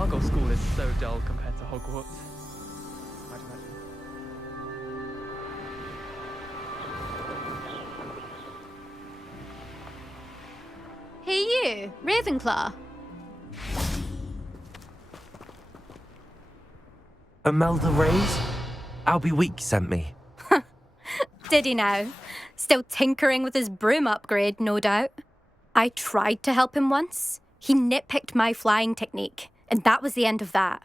Muggle school is so dull compared to Hogwarts. I'd imagine. Hey you, Ravenclaw. Imelda Reyes? Albie Week sent me. Did he now? Still tinkering with his broom upgrade, no doubt. I tried to help him once. He nitpicked my flying technique, and that was the end of that.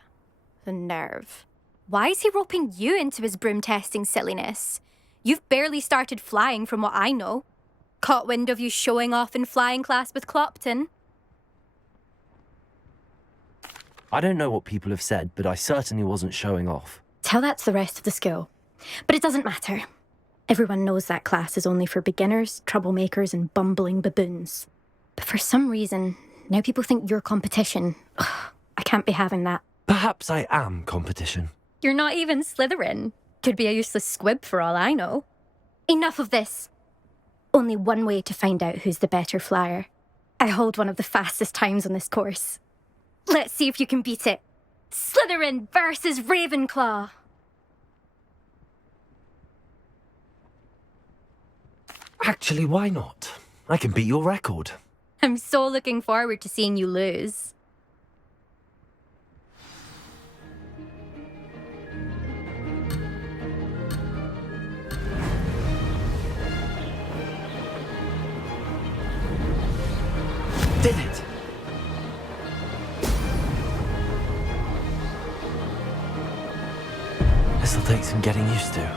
The nerve. Why is he roping you into his broom testing silliness? You've barely started flying from what I know. Caught wind of you showing off in flying class with Clopton. I don't know what people have said, but I certainly wasn't showing off. Tell that to the rest of the school. But it doesn't matter. Everyone knows that class is only for beginners, troublemakers, and bumbling baboons. But for some reason, now people think you're competition. Ugh, I can't be having that. Perhaps I am competition. You're not even Slytherin. Could be a useless squib for all I know. Enough of this. Only one way to find out who's the better flyer. I hold one of the fastest times on this course. Let's see if you can beat it. Slytherin versus Ravenclaw. Actually, why not? I can beat your record. I'm so looking forward to seeing you lose. Did it! This'll take some getting used to.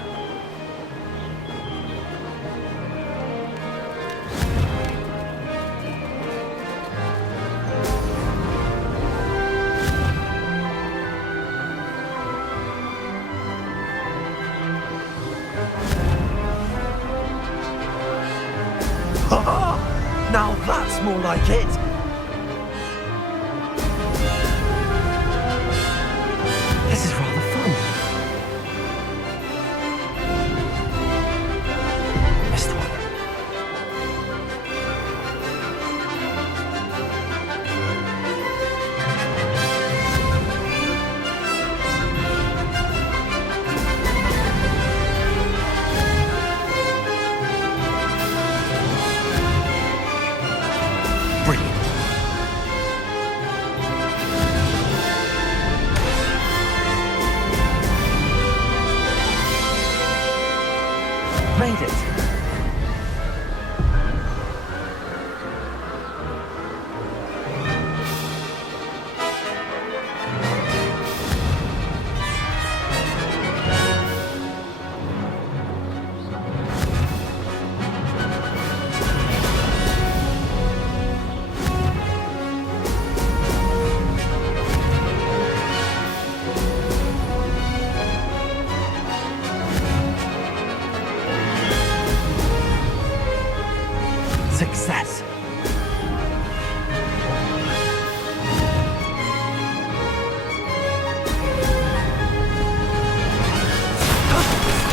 Now that's more like it! This is rather fun. Missed one. Brilliant. Made it. Success.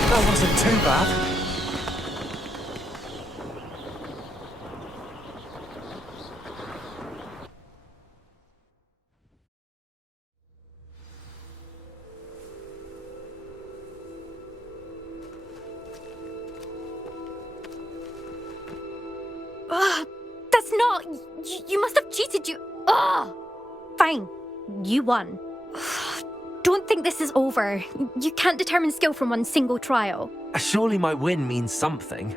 That wasn't too bad. Ugh, that's not... You must have cheated, you... Ugh! Fine. You won. Don't think this is over. You can't determine skill from one single trial. Surely my win means something.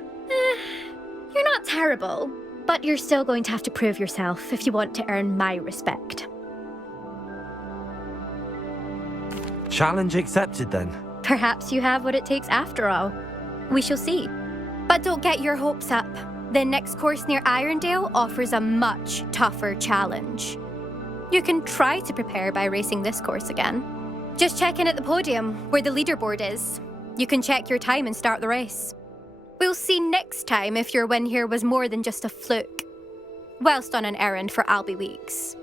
You're not terrible, but you're still going to have to prove yourself if you want to earn my respect. Challenge accepted then. Perhaps you have what it takes after all. We shall see. But don't get your hopes up. The next course near Irondale offers a much tougher challenge. You can try to prepare by racing this course again. Just check in at the podium, where the leaderboard is. You can check your time and start the race. We'll see next time if your win here was more than just a fluke. Whilst on an errand for Albie Weeks.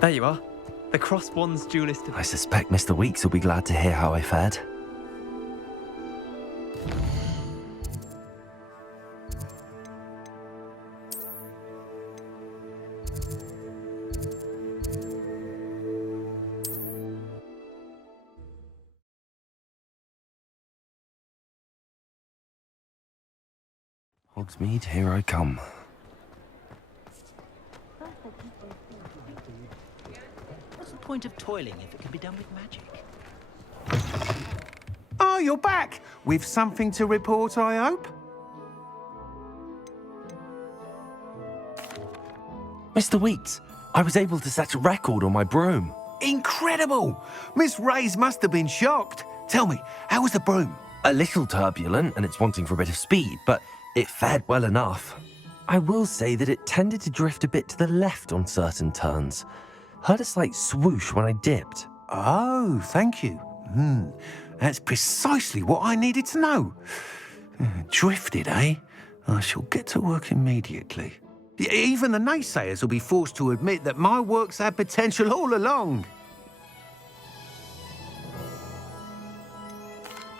There you are. The Crosswands duelist. I suspect Mr. Weeks will be glad to hear how I fared. Hogsmeade, here I come. What's the point of toiling if it can be done with magic? Oh, you're back! With something to report, I hope? Mr. Weeks, I was able to set a record on my broom. Incredible! Miss Reyes must have been shocked. Tell me, how was the broom? A little turbulent and it's wanting for a bit of speed, but it fared well enough. I will say that it tended to drift a bit to the left on certain turns. Heard a slight swoosh when I dipped. Oh, thank you. That's precisely what I needed to know. Drifted, eh? I shall get to work immediately. Even the naysayers will be forced to admit that my work's had potential all along.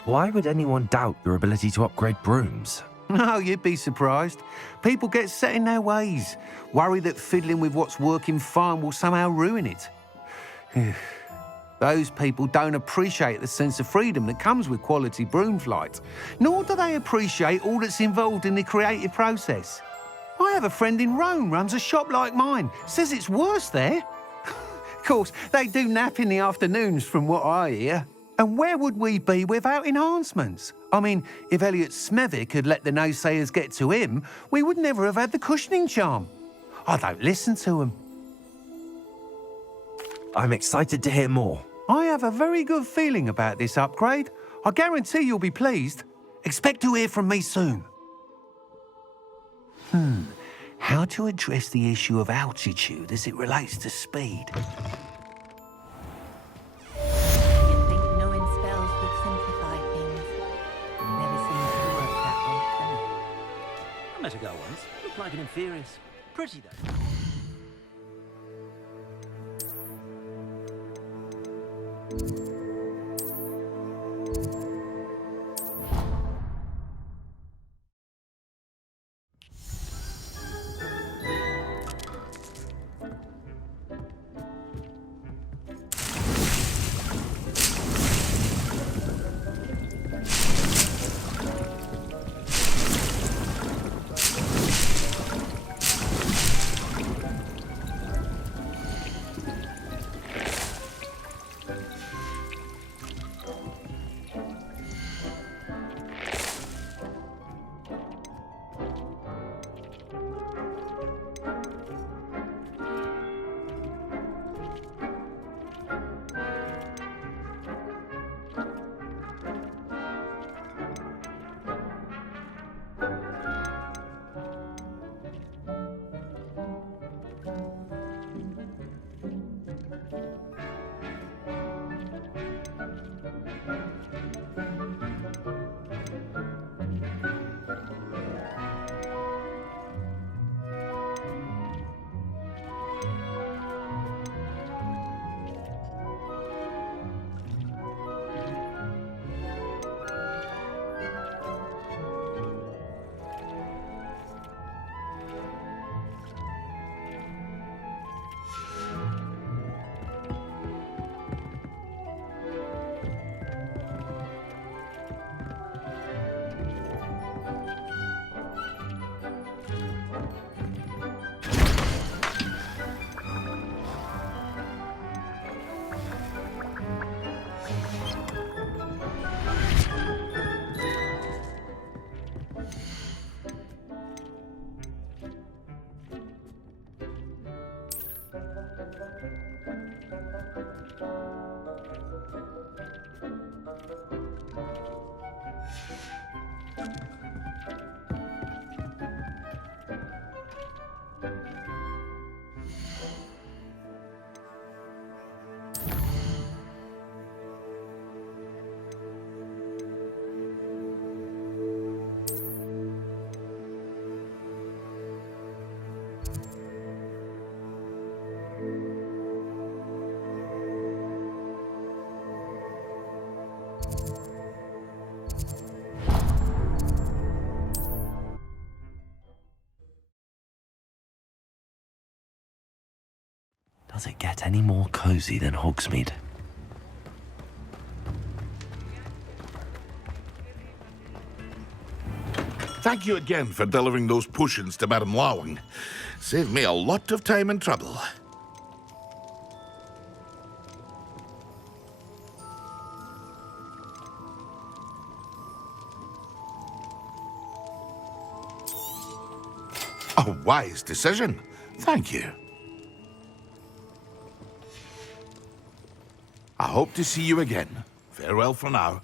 Why would anyone doubt your ability to upgrade brooms? Oh, you'd be surprised. People get set in their ways, worry that fiddling with what's working fine will somehow ruin it. Those people don't appreciate the sense of freedom that comes with quality broom flight, nor do they appreciate all that's involved in the creative process. I have a friend in Rome runs a shop like mine, says it's worse there. Of course, they do nap in the afternoons from what I hear. And where would we be without enhancements? I mean, if Elliot Smethwick had let the naysayers get to him, we would never have had the cushioning charm. I don't listen to them. I'm excited to hear more. I have a very good feeling about this upgrade. I guarantee you'll be pleased. Expect to hear from me soon. How to address the issue of altitude as it relates to speed? You'd think knowing spells would simplify things. Never seems to work that way for me. I met a girl once. Looked like an inferior. Pretty though. Does it get any more cozy than Hogsmeade? Thank you again for delivering those potions to Madame Lawing. Saved me a lot of time and trouble. A wise decision. Thank you. I hope to see you again. Farewell for now.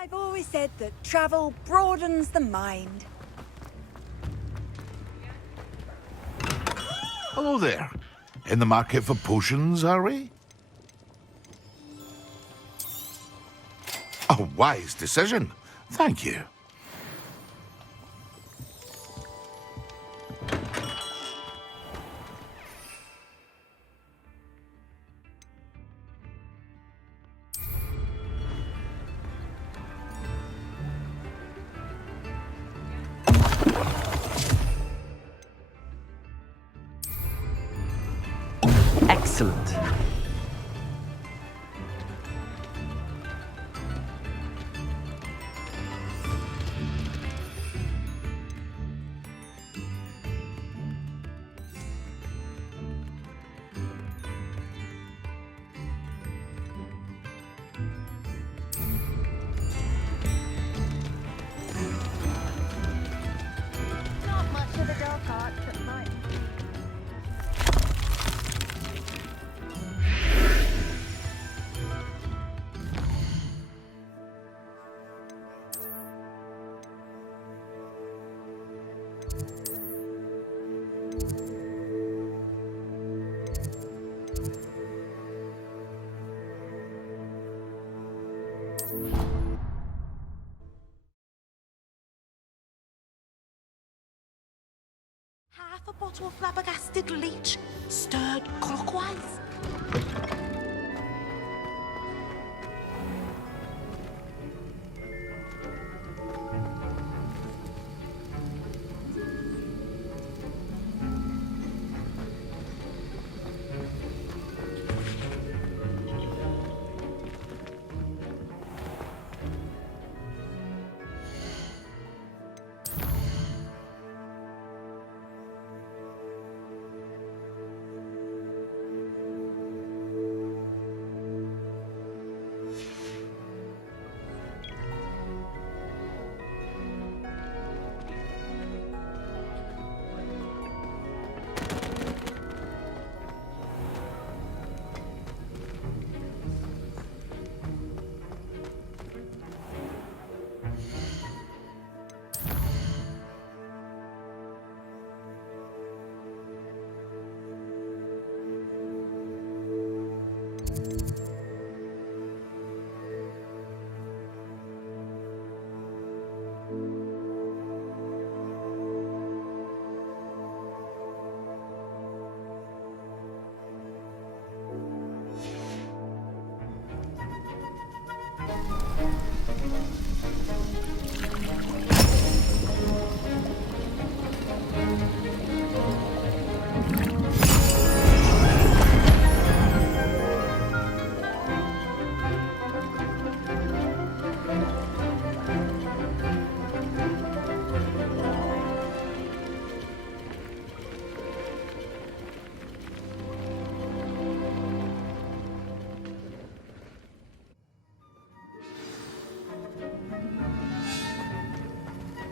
I've always said that travel broadens the mind. Hello there. In the market for potions, are we? A wise decision. Thank you. Excellent. Not much of a dark art, but mine. Half a bottle of flabbergasted leech, stirred clockwise.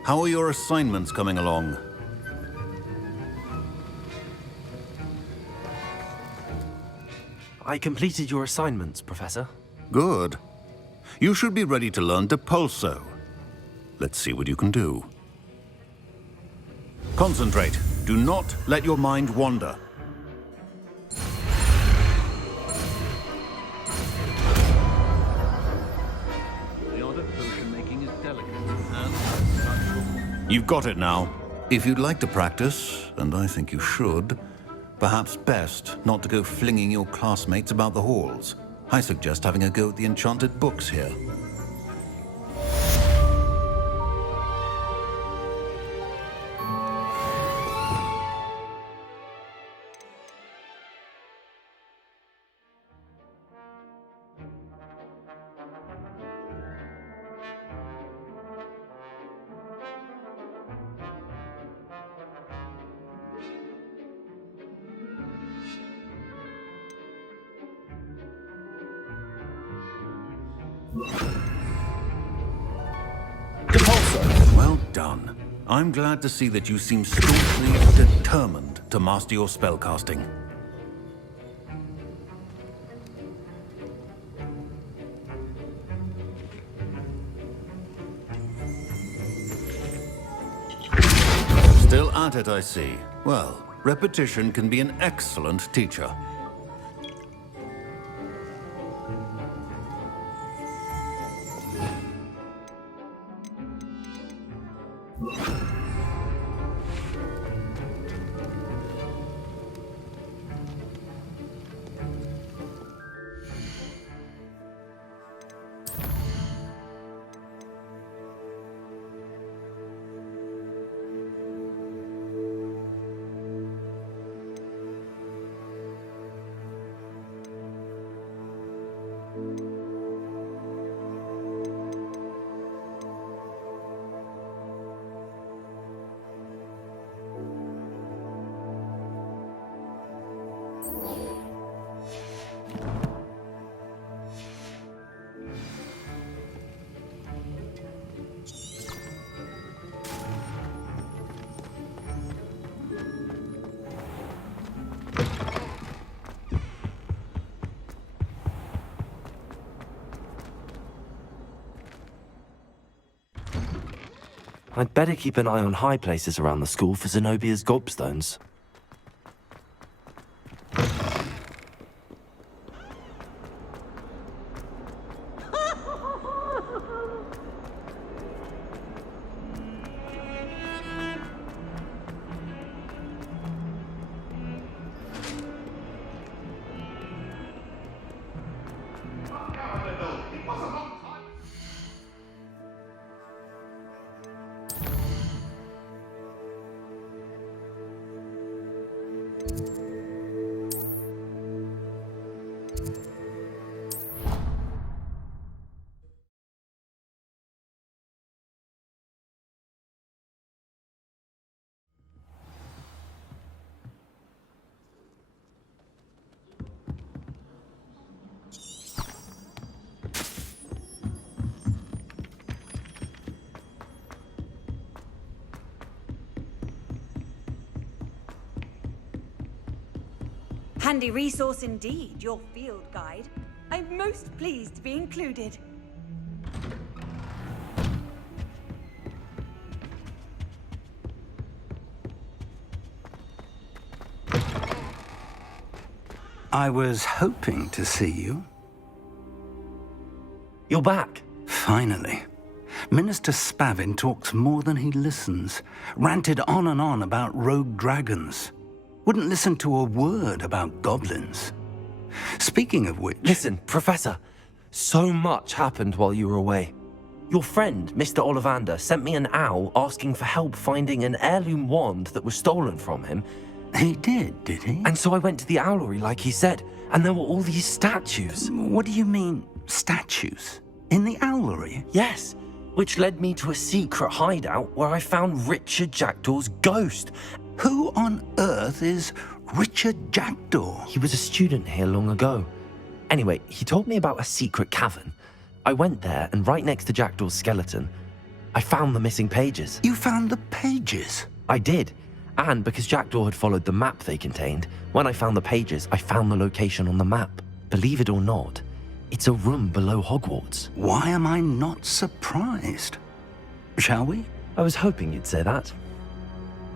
How are your assignments coming along? I completed your assignments, Professor. Good. You should be ready to learn Depulso. Let's see what you can do. Concentrate. Do not let your mind wander. The art of potion making is delicate, and as such... You've got it now. If you'd like to practice, and I think you should, perhaps best not to go flinging your classmates about the halls. I suggest having a go at the enchanted books here. Well done. I'm glad to see that you seem staunchly determined to master your spellcasting. Still at it, I see. Well, repetition can be an excellent teacher. I'd better keep an eye on high places around the school for Zenobia's gobstones. Handy resource indeed, your field guide. I'm most pleased to be included. I was hoping to see you. You're back. Finally. Minister Spavin talks more than he listens. Ranted on and on about rogue dragons. Wouldn't listen to a word about goblins. Speaking of which... Listen, Professor. So much happened while you were away. Your friend, Mr. Ollivander, sent me an owl asking for help finding an heirloom wand that was stolen from him. He did he? And so I went to the owlery like he said, and there were all these statues. What do you mean, statues? In the owlery? Yes, which led me to a secret hideout where I found Richard Jackdaw's ghost. Who on earth is Richard Jackdaw? He was a student here long ago. Anyway, he told me about a secret cavern. I went there, and right next to Jackdaw's skeleton, I found the missing pages. You found the pages? I did. And because Jackdaw had followed the map they contained, when I found the pages, I found the location on the map. Believe it or not, it's a room below Hogwarts. Why am I not surprised? Shall we? I was hoping you'd say that.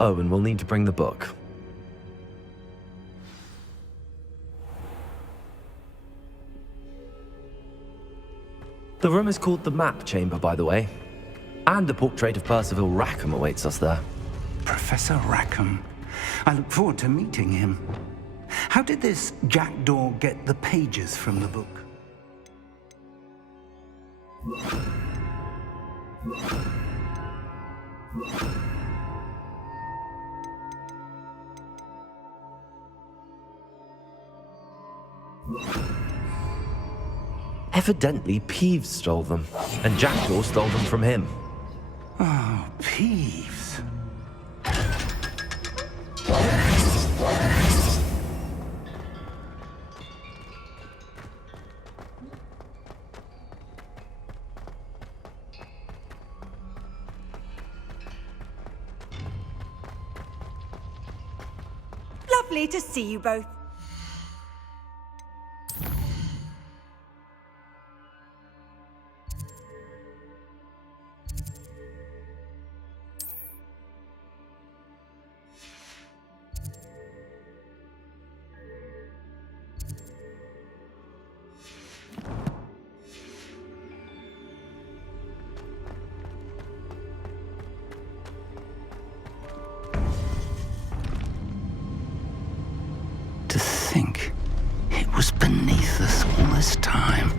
Oh, and we'll need to bring the book. The room is called the Map Chamber, by the way. And a portrait of Percival Rackham awaits us there. Professor Rackham. I look forward to meeting him. How did this Jackdaw get the pages from the book? Evidently, Peeves stole them, and Jackdaw stole them from him. Oh, Peeves. Lovely to see you both. To think it was beneath us all this time.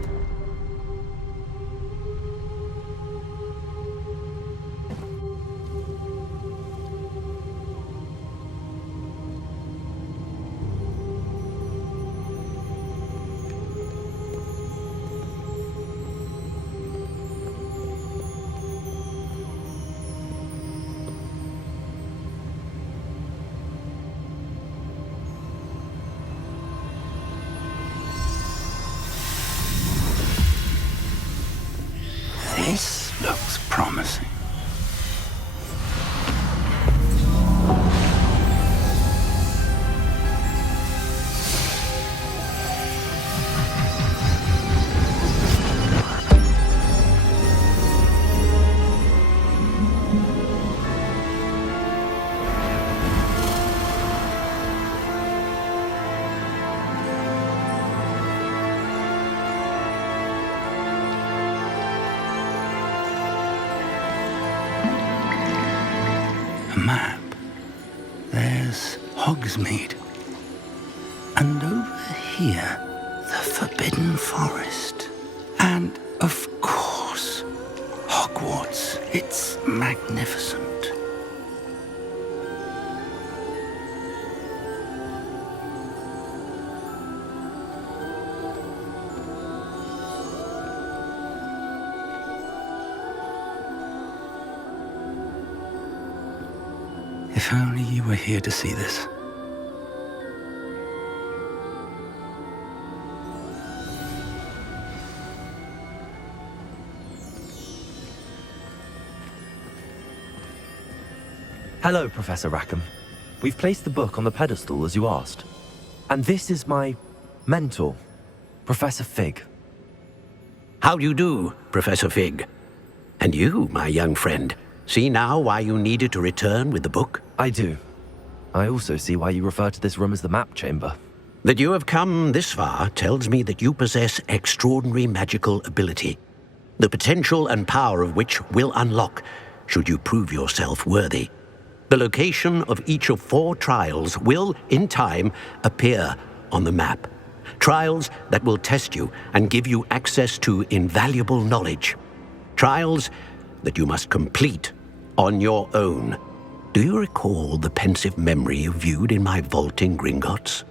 This looks promising. A map. There's Hogsmeade. And over here, the Forbidden Forest. And, of course, Hogwarts. It's magnificent. If only you were here to see this. Hello, Professor Rackham. We've placed the book on the pedestal as you asked. And this is my mentor, Professor Fig. How do you do, Professor Fig? And you, my young friend, see now why you needed to return with the book? I do. I also see why you refer to this room as the Map Chamber. That you have come this far tells me that you possess extraordinary magical ability, the potential and power of which will unlock should you prove yourself worthy. The location of each of 4 trials will, in time, appear on the map. Trials that will test you and give you access to invaluable knowledge. Trials that you must complete on your own. Do you recall the pensive memory you viewed in my vault in Gringotts?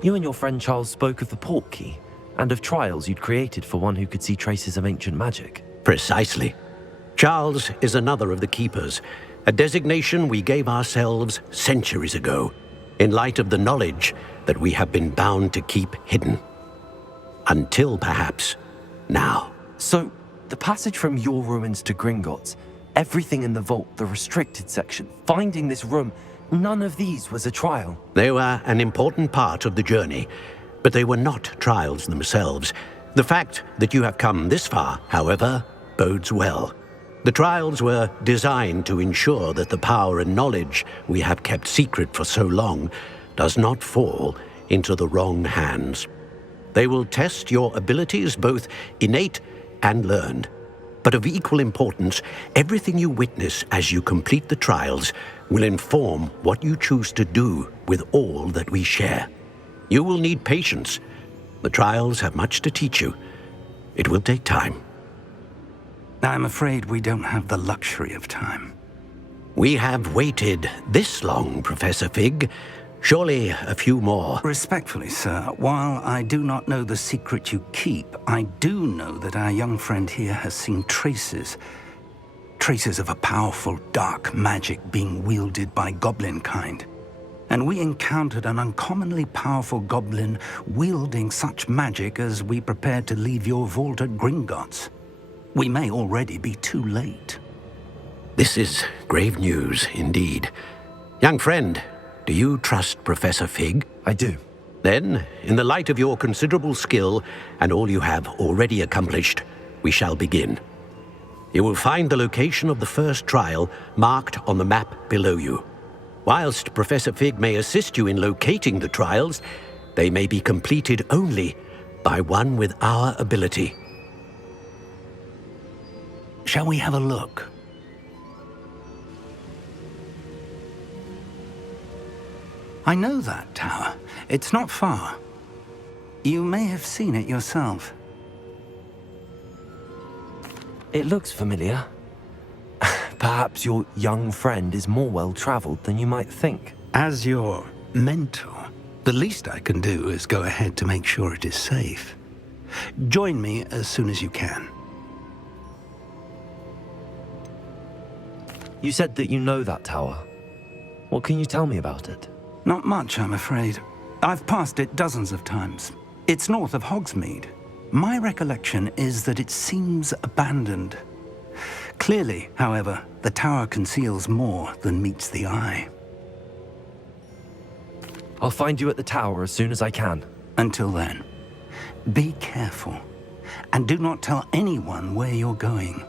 You and your friend Charles spoke of the Portkey and of trials you'd created for one who could see traces of ancient magic. Precisely. Charles is another of the keepers, a designation we gave ourselves centuries ago, in light of the knowledge that we have been bound to keep hidden. Until, perhaps, now. So, the passage from your ruins to Gringotts, everything in the vault, the restricted section, finding this room, none of these was a trial. They were an important part of the journey, but they were not trials themselves. The fact that you have come this far, however, bodes well. The trials were designed to ensure that the power and knowledge we have kept secret for so long does not fall into the wrong hands. They will test your abilities, both innate and learned. But of equal importance, everything you witness as you complete the trials will inform what you choose to do with all that we share. You will need patience. The trials have much to teach you. It will take time. I'm afraid we don't have the luxury of time. We have waited this long, Professor Fig. Surely a few more. Respectfully, sir, while I do not know the secret you keep, I do know that our young friend here has seen traces of a powerful dark magic being wielded by goblin kind. And we encountered an uncommonly powerful goblin wielding such magic as we prepared to leave your vault at Gringotts. We may already be too late. This is grave news indeed. Young friend, do you trust Professor Fig? I do. Then, in the light of your considerable skill and all you have already accomplished, we shall begin. You will find the location of the first trial marked on the map below you. Whilst Professor Fig may assist you in locating the trials, they may be completed only by one with our ability. Shall we have a look? I know that tower. It's not far. You may have seen it yourself. It looks familiar. Perhaps your young friend is more well-traveled than you might think. As your mentor, the least I can do is go ahead to make sure it is safe. Join me as soon as you can. You said that you know that tower. What can you tell me about it? Not much, I'm afraid. I've passed it dozens of times. It's north of Hogsmeade. My recollection is that it seems abandoned. Clearly, however, the tower conceals more than meets the eye. I'll find you at the tower as soon as I can. Until then, be careful, and do not tell anyone where you're going.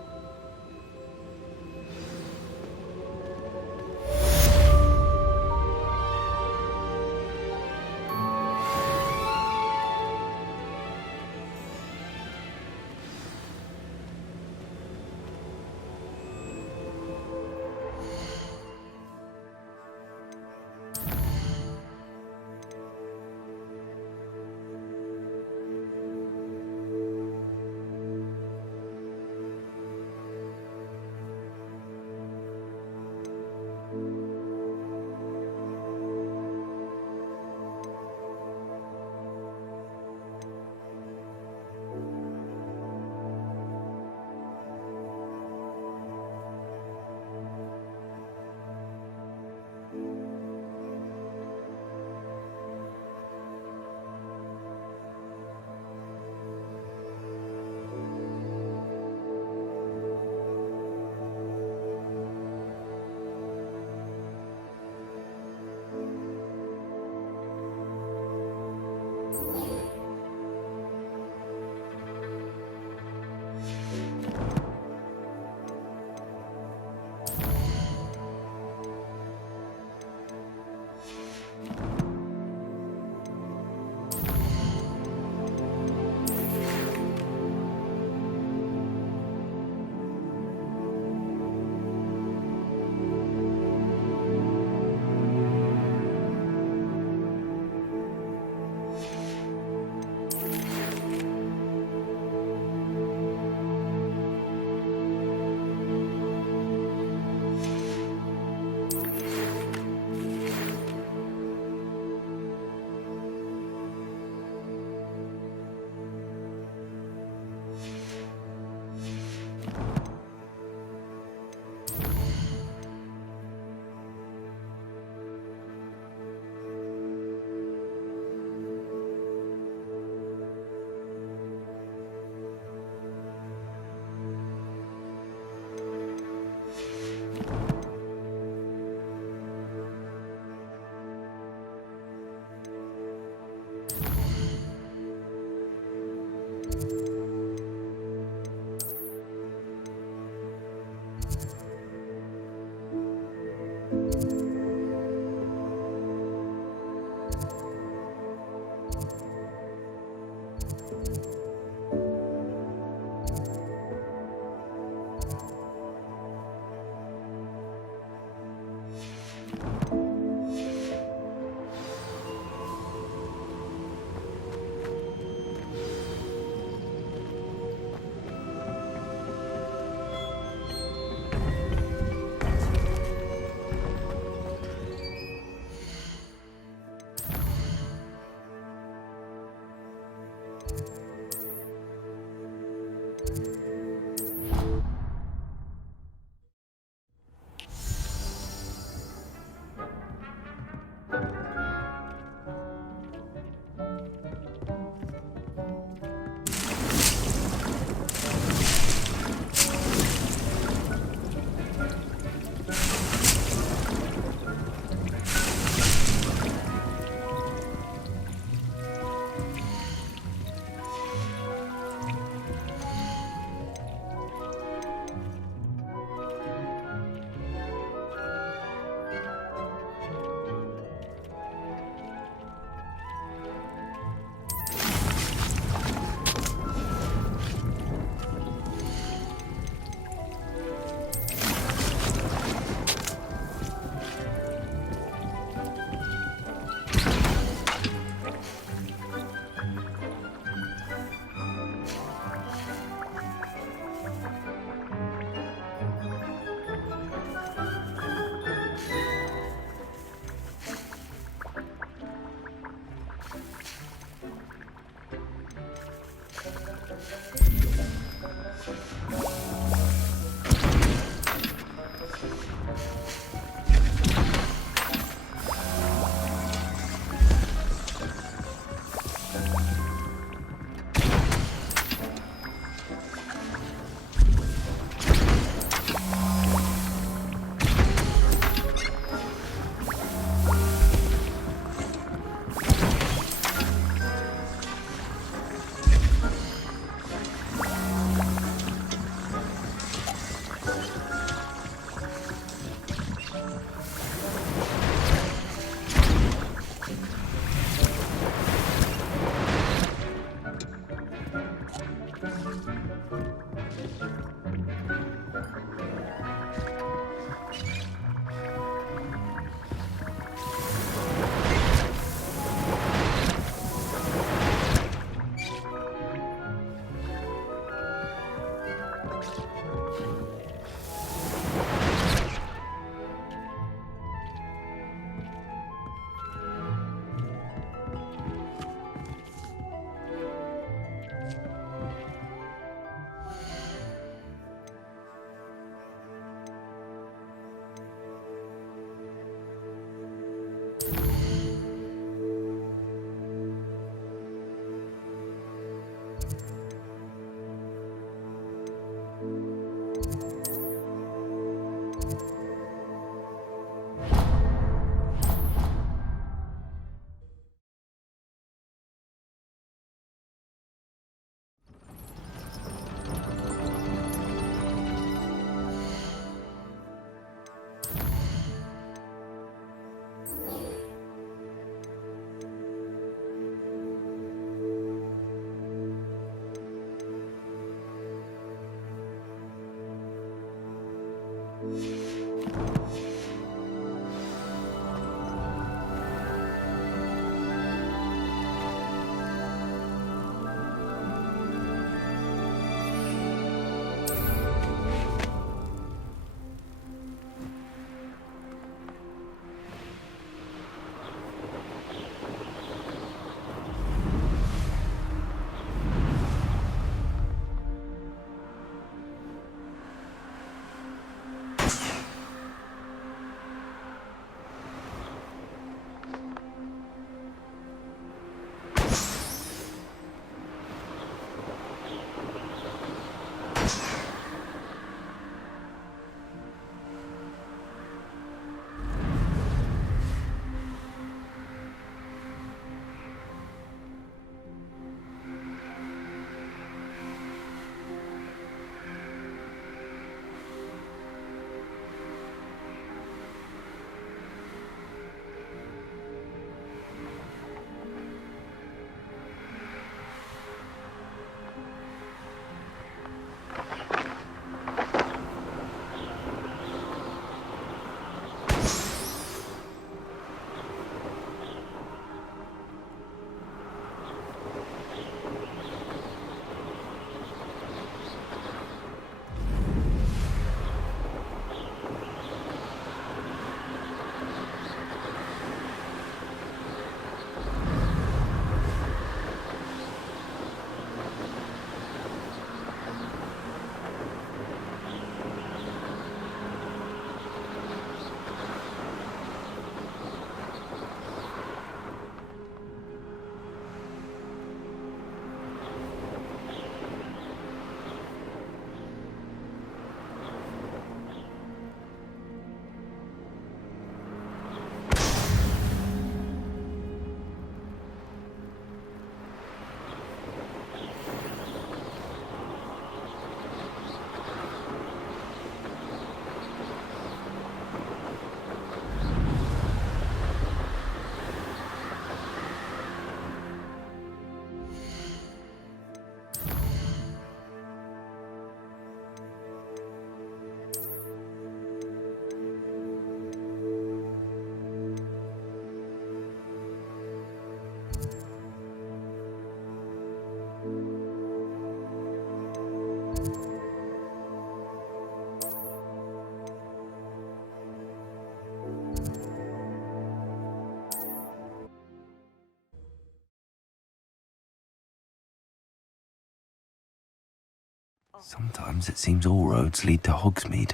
Sometimes it seems all roads lead to Hogsmeade.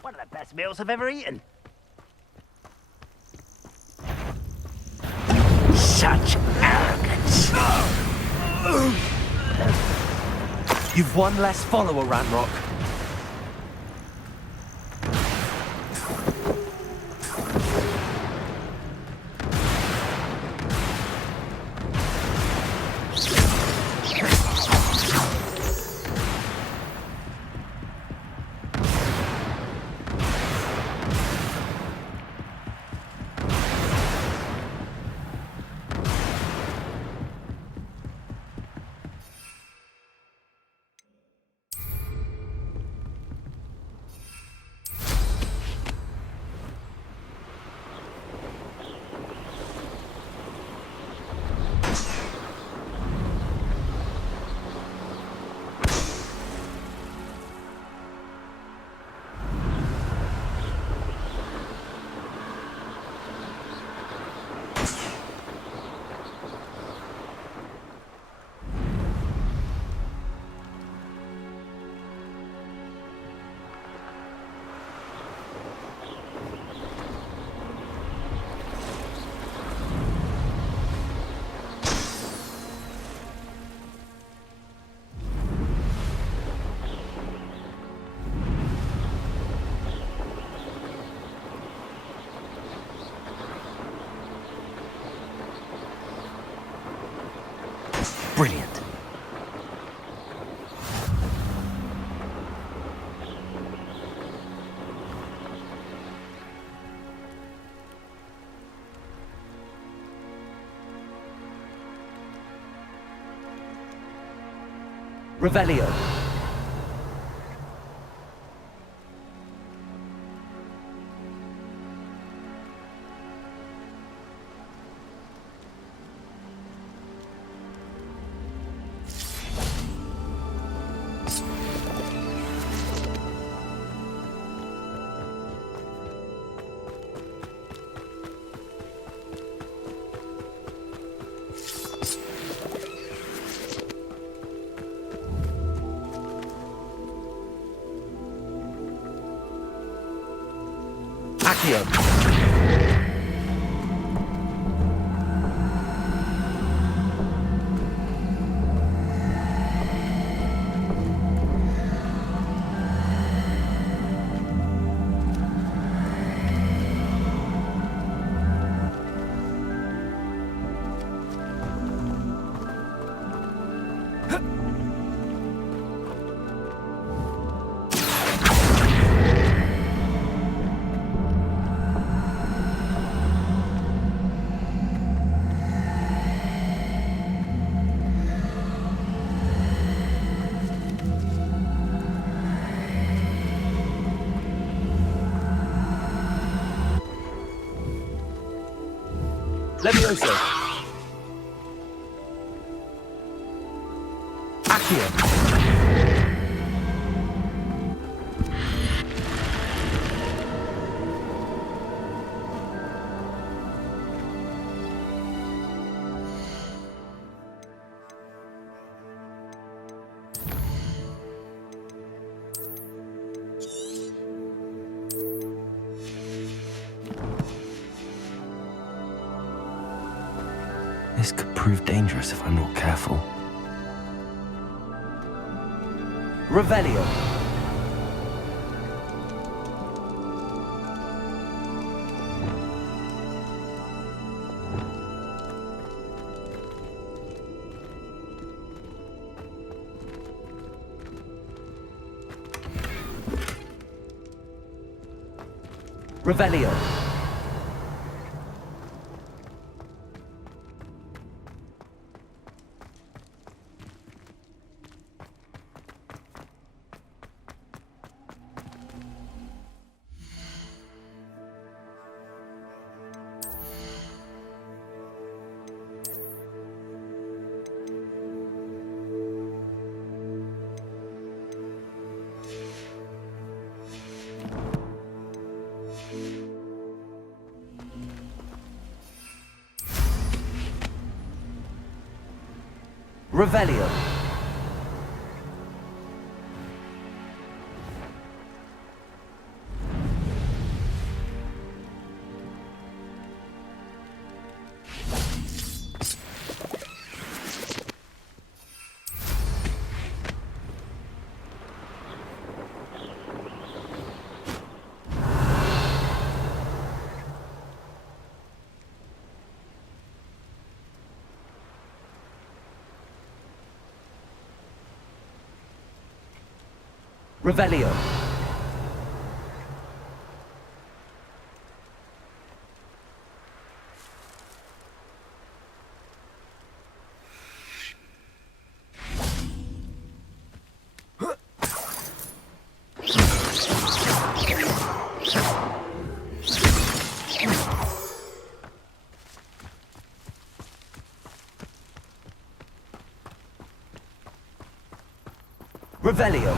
One of the best meals I've ever eaten. Such arrogance. You've one less follower, Ranrock. Brilliant. Revelio. Accio. Levioso. Accio. This could prove dangerous if I'm not careful. Revelio. Revelio. Revelio. Revelio. Revelio.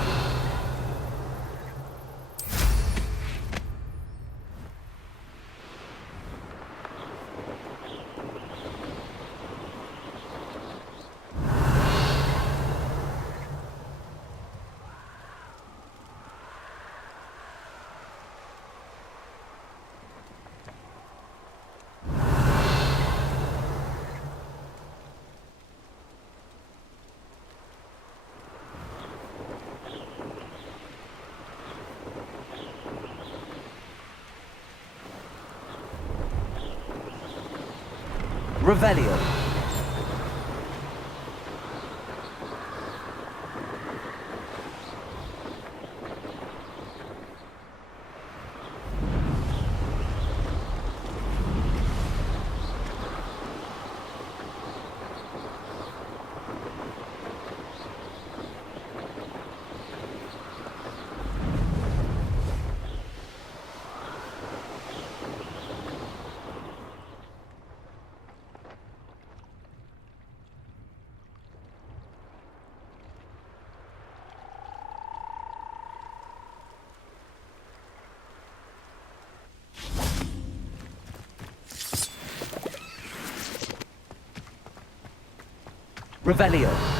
Revelio. Revelio.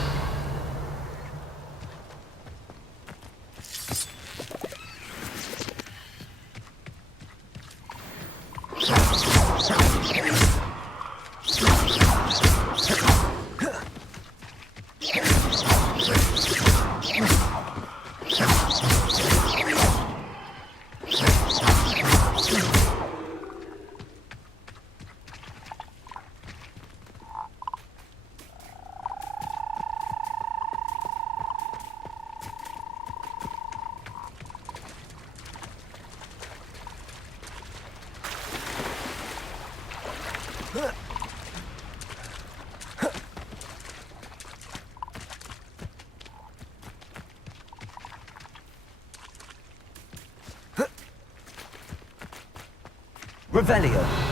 Revelio.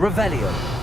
Revelio.